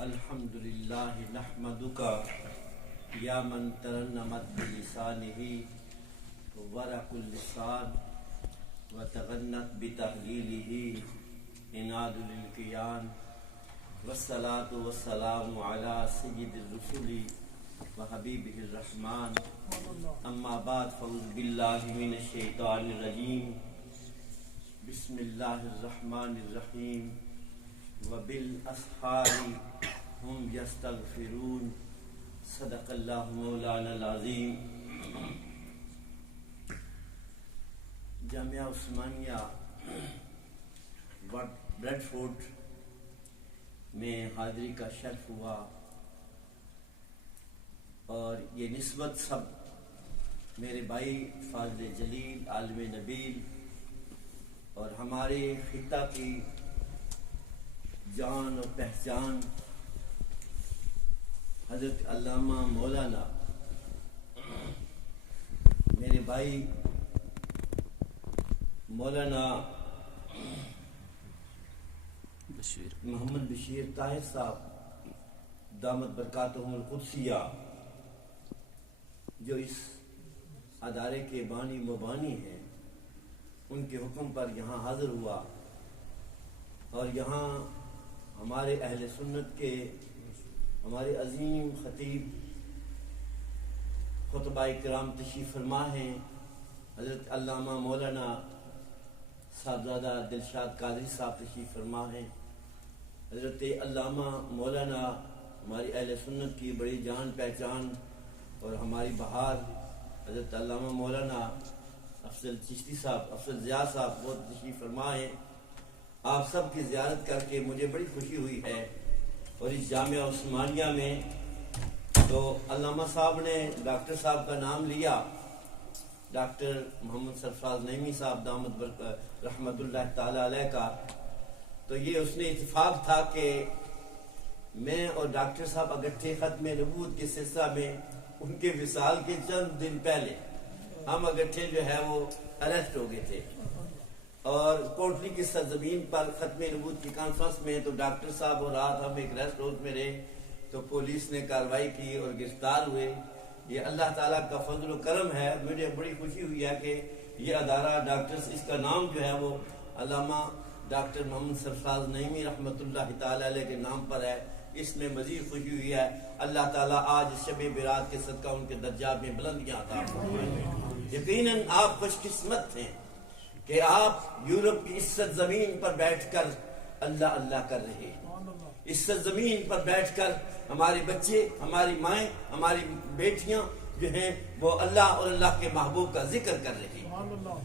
الحمدللہ نحمدک یا من ترنمت بلسانہ ورق اللسان وتغنت بتہلیلہ عناد للکیان والصلاة والسلام علی سید الرسل وحبیبہ الرحمن اما بعد فاعوذ باللہ من الشیطان الرجیم بسم اللہ الرحمن الرحیم وبالاسحار ہم یستغفرون صدق اللہ مولانا العظیم۔ جامعہ عثمانیہ بریڈ فورٹ میں حاضری کا شرف ہوا اور یہ نسبت سب میرے بھائی فاضل جلیل عالم نبیل اور ہمارے خطہ کی جان اور پہچان حضرت علامہ مولانا میرے بھائی مولانا محمد بشیر طاہر صاحب دامت برکاتہم القدسیہ جو اس ادارے کے بانی مبانی ہیں، ان کے حکم پر یہاں حاضر ہوا اور یہاں ہمارے اہل سنت کے ہمارے عظیم خطیب خطبہ کرام تشریف فرما ہیں، حضرت علامہ مولانا صاحبزادہ دلشاد قادری صاحب تشریف فرما ہیں، حضرت علامہ مولانا ہماری اہل سنت کی بڑی جان پہچان اور ہماری بہار حضرت علامہ مولانا افضل چشتی صاحب افضل ضیاء صاحب بہت تشریف فرما ہیں۔ آپ سب کی زیارت کر کے مجھے بڑی خوشی ہوئی ہے، اور اس جامعہ عثمانیہ میں تو علامہ صاحب نے ڈاکٹر صاحب کا نام لیا، ڈاکٹر محمد سرفراز نعیمی صاحب دامت رحمت اللہ تعالی علیہ کا، تو یہ اس نے اتفاق تھا کہ میں اور ڈاکٹر صاحب اگٹھے ختم نبوت کے سلسلہ میں ان کے وصال کے چند دن پہلے ہم اگٹھے جو ہے وہ اریسٹ ہو گئے تھے، اور کوٹلی کی سرزمین پر ختم نبوت کی کانفرنس میں تو ڈاکٹر صاحب اور رات ہم ایک ریسٹ ہاؤس میں رہے، تو پولیس نے کارروائی کی اور گرفتار ہوئے۔ یہ اللہ تعالیٰ کا فضل و کرم ہے، مجھے بڑی خوشی ہوئی ہے کہ یہ ادارہ ڈاکٹر اس کا نام جو ہے وہ علامہ ڈاکٹر محمد سرفراز نعیمی رحمت اللہ تعالی علیہ کے نام پر ہے، اس میں مزید خوشی ہوئی ہے۔ اللہ تعالیٰ آج شب برات کے صدقہ ان کے درجات میں بلندیاں عطا فرمائے۔ یقیناً آپ خوش قسمت ہیں کہ آپ یورپ کی اس سرزمین پر بیٹھ کر اللہ اللہ کر رہے ہیں، اس سرزمین پر بیٹھ کر ہمارے بچے، ہماری مائیں، ہماری بیٹیاں جو ہیں وہ اللہ اور اللہ کے محبوب کا ذکر کر رہے ہیں،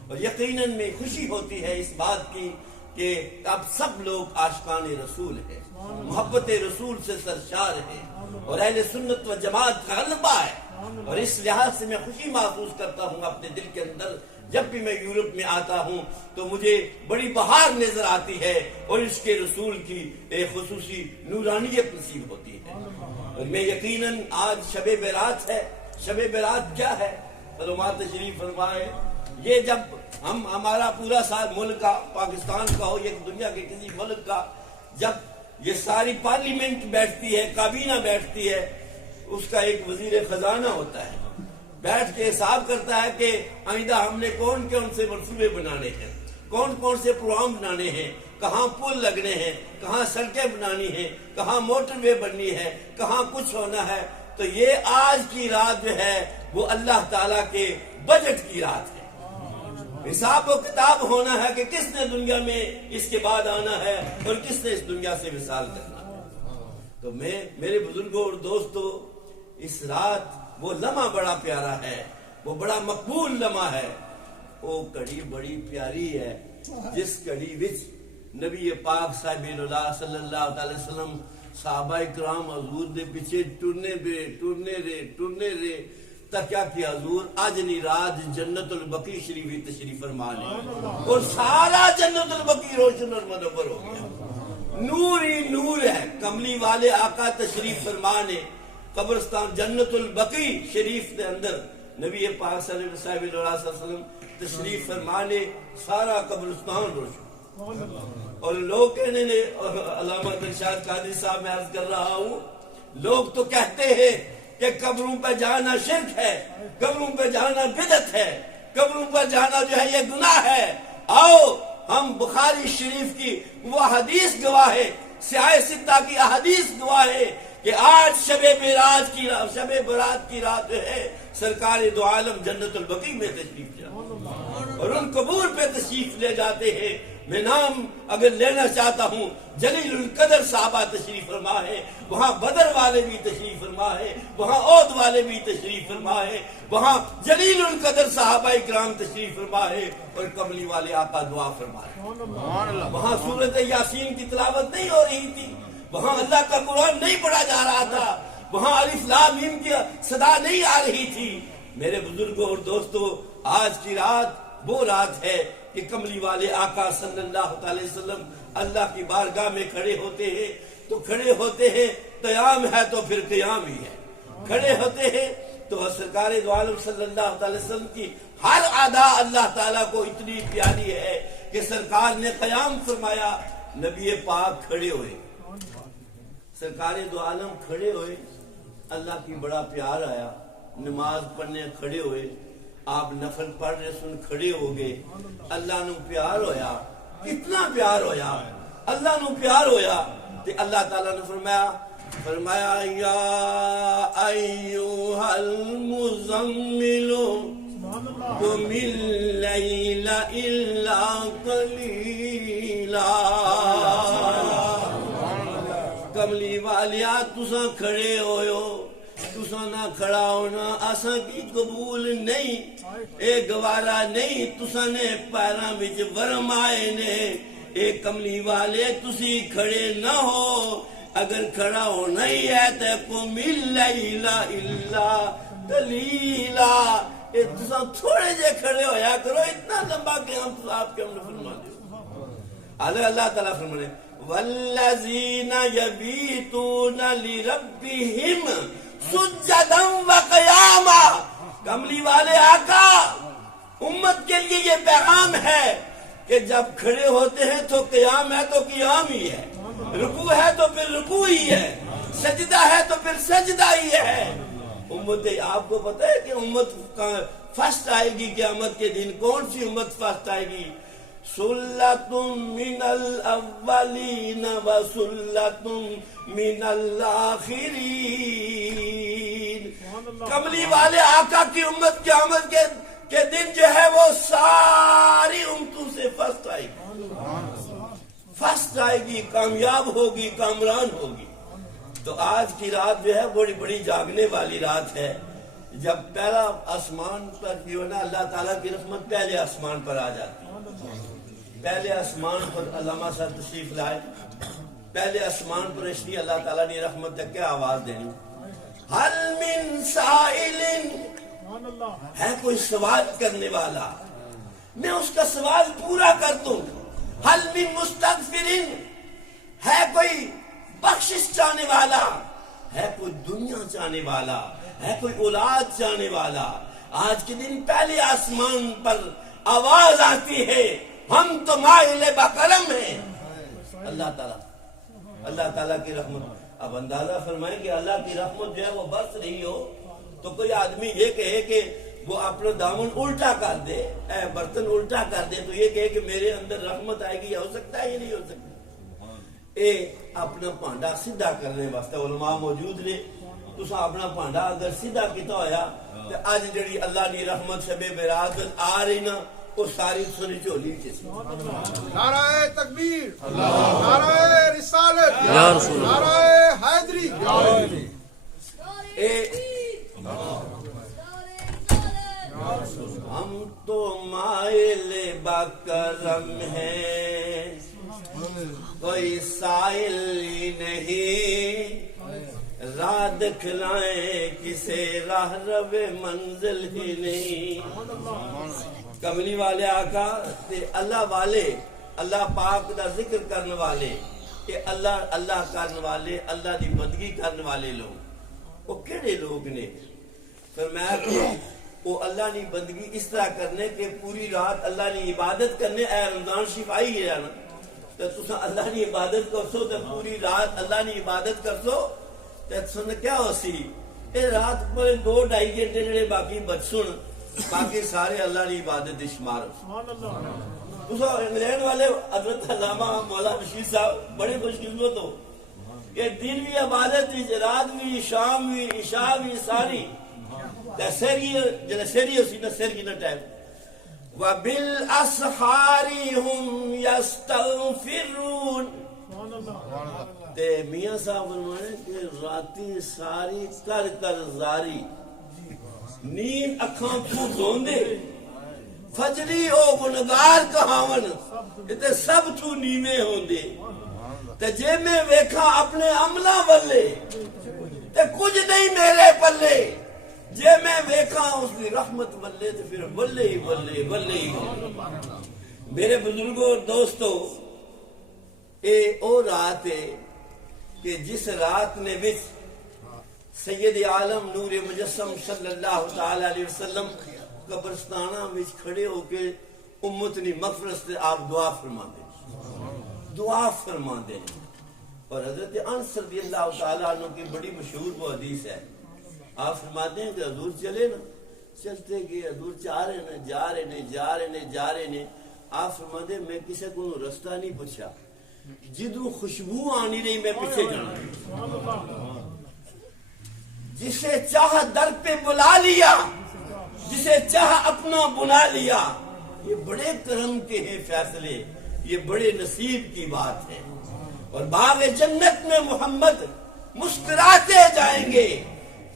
اور یقیناً میں خوشی ہوتی ہے اس بات کی کہ اب سب لوگ عاشقان رسول ہیں، محبت رسول سے سرشار ہیں، اور اہل سنت و جماعت کا غلبہ ہے، اور اس لحاظ سے میں خوشی محسوس کرتا ہوں اپنے دل کے اندر۔ جب بھی میں یورپ میں آتا ہوں تو مجھے بڑی بہار نظر آتی ہے، اور اس کے رسول کی ایک خصوصی نورانیت نصیب ہوتی ہے۔ اور میں یقیناً آج شب برات ہے۔ شب برات کیا ہے؟ علماء تشریف فرمائے، یہ جب ہمارا پورا سال ملک کا، پاکستان کا ہو یا دنیا کے کسی ملک کا، جب یہ ساری پارلیمنٹ بیٹھتی ہے، کابینہ بیٹھتی ہے، اس کا ایک وزیر خزانہ ہوتا ہے، بیٹھ کے حساب کرتا ہے کہ آئندہ ہم نے کون کون سے منصوبے بنانے ہیں، کون کون سے پروگرام بنانے ہیں، کہاں پل لگنے ہیں، کہاں سڑکیں بنانی ہیں، کہاں موٹر وے بننی ہے، کہاں کچھ ہونا ہے۔ تو یہ آج کی رات جو ہے وہ اللہ تعالیٰ کے بجٹ کی رات ہے، حساب و کتاب ہونا ہے کہ کس نے دنیا میں اس کے بعد آنا ہے اور کس نے اس دنیا سے وصال کرنا ہے۔ تو میرے بزرگوں اور دوستو، اس رات وہ لمحہ بڑا پیارا ہے، وہ بڑا مقبول لمحہ ہے، وہ کڑی بڑی پیاری ہے جس کڑی وچ نبی پاک صاحب اللہ صلی اللہ علیہ وسلم صحابہ کرام حضور دے پیچھے ٹرنے رے تک کیا کیا حضور اج نی رات جنت البقیع شریف تشریف فرما لے، اور سارا جنت البقیع روشن اور منور ہو گیا، نور ہی نور ہے۔ کملی والے آقا تشریف فرما نے قبرستان جنت البقیع شریف کے اندر نبی پاک صلی اللہ علیہ وسلم تشریف فرما نے سارا قبرستان روشن، اور لوگ کہنے نے علامہ دلشاد قادری صاحب میں عرض کر رہا ہوں، لوگ تو کہتے ہیں کہ قبروں پہ جانا شرک ہے، قبروں پہ جانا بدعت ہے، قبروں پر جانا جو ہے یہ گناہ ہے۔ آؤ ہم بخاری شریف کی وہ حدیث گواہ ہے، سیاہ ستہ کی احادیث گواہ ہے کہ آج شب برات کی رات جو ہے سرکار دو عالم جنت البقیع میں تشریف لے اور ان قبور پہ تشریف لے جاتے ہیں۔ میں نام اگر لینا چاہتا ہوں، جلیل القدر صحابہ تشریف فرما ہے، وہاں بدر والے بھی تشریف فرما ہے، وہاں عہد والے بھی تشریف فرما ہے، وہاں جلیل القدر صحابہ اکرام تشریف فرما ہے، اور کملی والے آقا دعا فرما ہے۔ وہاں سورۃ یاسین کی تلاوت نہیں ہو رہی تھی، وہاں اللہ کا قرآن نہیں پڑھا جا رہا تھا، وہاں الف لام میم کی صدا نہیں آ رہی تھی۔ میرے بزرگوں اور دوستوں، آج کی رات وہ رات ہے کہ کملی والے آقا صلی اللہ علیہ وسلم اللہ کی بارگاہ میں کھڑے ہوتے ہیں، تو کھڑے ہوتے ہیں، قیام ہے تو پھر قیام ہی ہے، کھڑے ہوتے ہیں تو سرکار دو عالم صلی اللہ علیہ وسلم کی ہر ادا اللہ تعالیٰ کو اتنی پیاری ہے کہ سرکار نے قیام فرمایا، نبی پاک کھڑے ہوئے، سرکار دو عالم کھڑے ہوئے، اللہ کی بڑا پیار آیا، نماز پڑھنے کھڑے ہوئے، آپ نفل پڑھ رہے سن کھڑے ہو گئے، اللہ نو پیار ہویا، اتنا پیار ہویا، اللہ نو پیار ہویا کہ اللہ تعالیٰ نے فرمایا یا ایوہ المزمل قم اللیل الا قلیلا۔ کملی والیا تساں کھڑے ہوئے، تساں نہ کھڑا ہونا اساں کی قبول نہیں، اے گوارا نہیں، تساں نے پیراں وچ ورم آئے نے، اے کملی والے تسی کھڑے نہ ہو، اگر کھڑا ہونا ہی ہے تے قم اللیل الا قلیلا، اے تساں تھوڑے جے کھڑے ہویا کرو، اتنا لمبا قیام تو آپ کیوں نہ فرما دیو۔ اللہ تعالیٰ فرمانے والذین یبیتون لربہم سجدا وقیاما۔ کملی والے آقا امت کے لیے یہ پیغام ہے کہ جب کھڑے ہوتے ہیں تو قیام ہے تو قیام ہی ہے، رکوع ہے تو پھر رکوع ہی ہے، سجدہ ہے تو پھر سجدہ ہی ہے۔ امت آپ کو پتہ ہے کہ امت فرسٹ آئے گی قیامت کے دن، کون سی امت فرسٹ آئے گی؟ سلۃ من الاولین وسلۃ من الاخرین۔ کملی والے آقا کی امت قیامت کے دن جو ہے وہ ساری امتوں سے فرسٹ آئے گی، فرسٹ آئے گی، کامیاب ہوگی، کامران ہوگی۔ تو آج کی رات جو ہے بڑی بڑی جاگنے والی رات ہے، جب پہلا آسمان پر جو ہے نا اللہ تعالیٰ کی رحمت پہلے آسمان پر آ جاتی ہے۔ پہلے آسمان پر علامہ صاحب تشریف لائے، پہلے آسمان پر اس لیے اللہ تعالیٰ نے رحمت تک کیا آواز دینی، حل من سائل، ہے کوئی سوال کرنے والا، میں اس کا سوال پورا کر دوں، حل من مستغفر، ہے کوئی بخشش چاہنے والا، ہے کوئی دنیا چاہنے والا، ہے کوئی اولاد چاہنے والا۔ آج کے دن پہلے آسمان پر آواز آتی ہے، ہم تو مائل بکرم ہیں۔ اللہ تعالیٰ کی رحمت، اب اندازہ فرمائیں کہ اللہ کی رحمت جو ہے وہ برس رہی ہو تو کوئی آدمی یہ کہے کہ وہ اپنا دامن الٹا کر دے، برتن الٹا کر دے، تو یہ کہے کہ میرے اندر رحمت آئے گی، ہو سکتا ہے یہ نہیں ہو سکتا۔ اپنا پانڈا سیدھا کرنے واسطے علماء موجود نے، تسا اپنا پانڈا اگر سیدھا کیتا ہویا تو آج جڑی اللہ دی رحمت شب برات آ رہی نا، وہ ساری سنی چولی چیسی۔ نعرہ تکبیر، نعرہ رسالت، نعرہ حیدری۔ ہم تو مائل بکرم ہیں، کوئی سائل ہی نہیں، راہ دکھلائیں کسے راہ رب منزل ہی نہیں۔ کملی والے آقا تے اللہ والے، اللہ پاک دا ذکر کرنے والے، کہ اللہ کرنے والے، اللہ دی بندگی کرنے والے لوگ وہ کیڑے لوگ نے؟ فرمایا کہ وہ اللہ نے بندگی اس طرح کرنے کہ پوری رات اللہ نے عبادت کرنے، اے رمضان شریف آئی ہے نا، تو تسا اللہ کی عبادت کرسو تو پوری رات اللہ کی عبادت کرسو تو سن کیا ہو سی یہ رات پر 2-2.5 گھنٹے جڑے باقی بچسن باقی سارے اللہ کی عبادت شمار تسا انگلینڈ والے حضرت علامہ مولا بشیر صاحب بڑے خوش قسمت ہو کہ دن بھی عبادت بھی رات بھی شام بھی عشاء بھی ساری سہری جنہیں سہری ہو سی نہ سہر کی نہ ٹائم وَبِالْأَسْحَارِ هُمْ يَسْتَغْفِرُونَ تے میاں صاحب فرمائے کہ راتی ساری کر کر زاری نیند اکھاں تو دھوندے فجری او گنگار کہاون تے سب تو نیویں ہوندے تے جے میں ویکھا اپنے عملہ والے تے کچھ نہیں میرے پلے جے میں ویکھا اس کی رحمت والے تے پھر بلے ہی بلے بلے ہی میرے بزرگوں اور دوستو اے او رات ہے کہ جس رات نے وچ سید عالم نور مجسم صلی اللہ تعالی علیہ وسلم قبرستانہ وچ کھڑے ہو کے امت نے مغفرت سے آپ دعا فرما دے اور حضرت انس رضی اللہ تعالیٰ عنہ کی بڑی مشہور وہ حدیث ہے آپ فرماتے ہیں کہ حضور چلے نا چلتے گئے حضور جا رہے نے آپ فرماتے ہیں میں کسی کو رستہ نہیں پوچھا جدوں خوشبو آنی رہی میں پیچھے جانا جسے چاہ در پہ بلا لیا جسے چاہ اپنا بنا لیا یہ بڑے کرم کے ہیں فیصلے یہ بڑے نصیب کی بات ہے اور باغ جنت میں محمد مسکراتے جائیں گے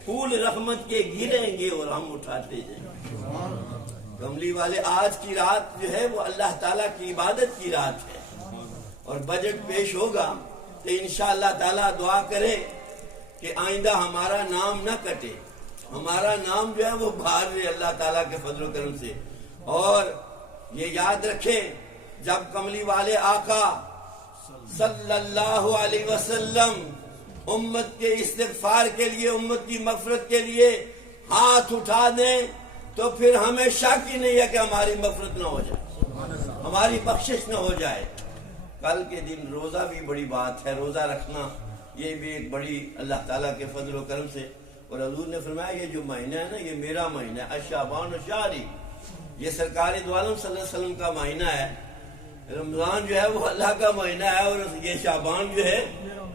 پھول رحمت کے گریں گے اور ہم اٹھاتے جائیں گے کملی والے آج کی رات جو ہے وہ اللہ تعالیٰ کی عبادت کی رات ہے اور بجٹ پیش ہوگا تو انشاءاللہ تعالیٰ دعا کرے کہ آئندہ ہمارا نام نہ کٹے ہمارا نام جو ہے وہ باہر رہے اللہ تعالیٰ کے فضل و کرم سے اور یہ یاد رکھیں جب کملی والے آقا صلی اللہ علیہ وسلم امت کے استغفار کے لیے امت کی مغفرت کے لیے ہاتھ اٹھا دیں تو پھر ہمیں شک ہی نہیں ہے کہ ہماری مغفرت نہ ہو جائے ہماری بخشش نہ ہو جائے کل کے دن روزہ بھی بڑی بات ہے روزہ رکھنا یہ بھی ایک بڑی اللہ تعالیٰ کے فضل و کرم سے اور حضور نے فرمایا یہ جو مہینہ ہے نا یہ میرا مہینہ ہے شعبان و شہری یہ سرکار دو عالم صلی اللہ علیہ وسلم کا مہینہ ہے رمضان جو ہے وہ اللہ کا مہینہ ہے اور یہ شعبان جو ہے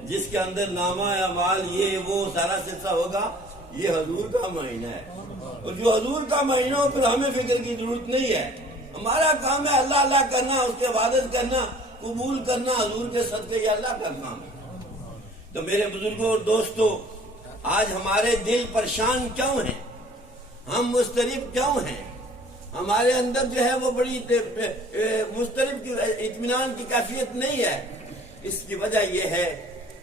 جس کے اندر نامہ اعمال یہ وہ سارا سلسلہ ہوگا یہ حضور کا مہینہ ہے اور جو حضور کا مہینہ ہو پھر ہمیں فکر کی ضرورت نہیں ہے ہمارا کام ہے اللہ اللہ کرنا اس کی عبادت کرنا قبول کرنا حضور کے صدقے یہ اللہ کا کام ہے تو میرے بزرگوں اور دوستوں آج ہمارے دل پریشان کیوں ہیں ہم مضطرب کیوں ہیں ہمارے اندر جو ہے وہ بڑی مضطرب کی اطمینان کی کیفیت نہیں ہے اس کی وجہ یہ ہے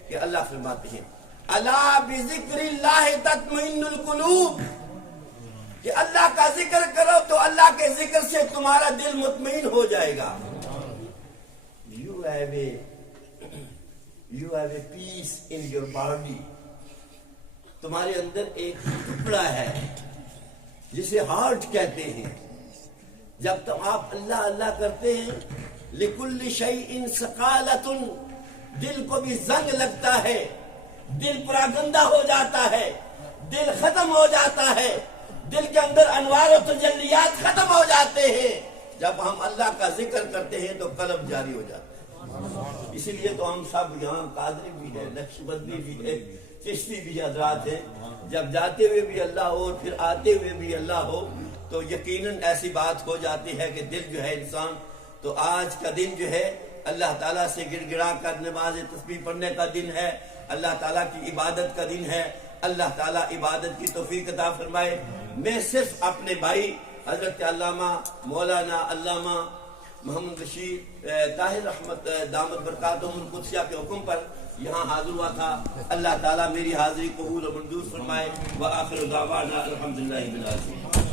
کہ اللہ فرماتے ہیں الا بذکر اللہ تطمئن القلوب کہ اللہ کا ذکر کرو تو اللہ کے ذکر سے تمہارا دل مطمئن ہو جائے گا you have a peace in your body تمہارے اندر ایک ٹکڑا ہے جسے ہارٹ کہتے ہیں جب تم آپ اللہ اللہ کرتے ہیں لِكُلِّ شَيْءٍ سَقَالَةٌ دل کو بھی زنگ لگتا ہے دل پراگندہ ہو جاتا ہے دل ختم ہو جاتا ہے دل کے اندر انوار و تجلیات ختم ہو جاتے ہیں جب ہم اللہ کا ذکر کرتے ہیں تو قلب جاری ہو جاتا ہے اسی لیے تو ہم سب یہاں قادری بھی ہے نقشبندی بھی ہے چشتی بھی حضرات ہیں جب جاتے ہوئے بھی اللہ ہو اور پھر آتے ہوئے بھی اللہ ہو تو یقیناً ایسی بات ہو جاتی ہے کہ دل جو ہے انسان تو آج کا دن جو ہے اللہ تعالیٰ سے گڑ گڑا کر نماز تسبیح پڑھنے کا دن ہے اللہ تعالیٰ کی عبادت کا دن ہے اللہ تعالیٰ عبادت کی توفیق عطا فرمائے میں صرف اپنے بھائی حضرت علامہ مولانا علامہ محمد رشید طاہر رحمت دامت برکاتہم القدسیہ کے حکم پر یہاں حاضر ہوا تھا اللہ تعالیٰ میری حاضری قبول و منظور فرمائے وآخر دعوانا الحمدللہ رب العالمین